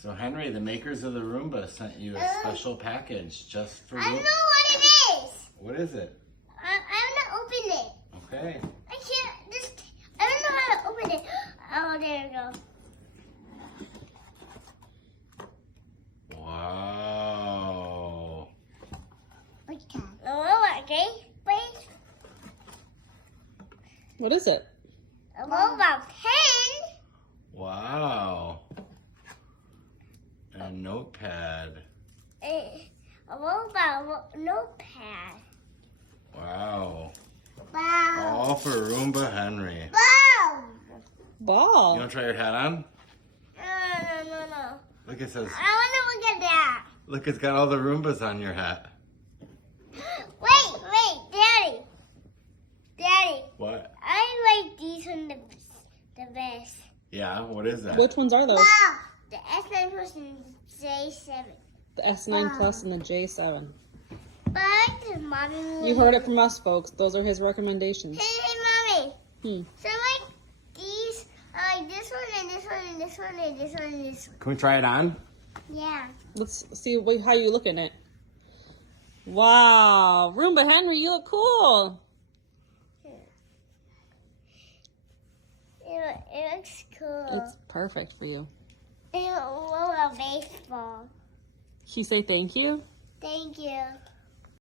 So Henry, the makers of the Roomba sent you a special package just for you. I know what it is. What is it? I'm gonna open it. Okay. I can't just. I don't know how to open it. Oh, there you go. Wow. Okay. Oh, okay. Wait. What is it? A robot pen. Wow. And a notepad. A robot notepad. Wow. Wow. All for Roomba Henry. Wow. Ball. You want to try your hat on? No. Look, it says, I want to look at that. look, it's got all the Roombas on your hat. Wait, Daddy. What? I like these one the best. Yeah, what is that? Which ones are those? Wow. The S9 Plus and J7. The S9 Plus and the J7. But I like the mommy. You heard it from us, folks. Those are his recommendations. Hey, Mommy. Hmm. So I like these, this one and this one and this one and this one and this one. Can we try it on? Yeah. Let's see how you look in it. Wow. Roomba Henry, you look cool. It looks cool. It's perfect for you. It looks like baseball. Can you say thank you? Thank you.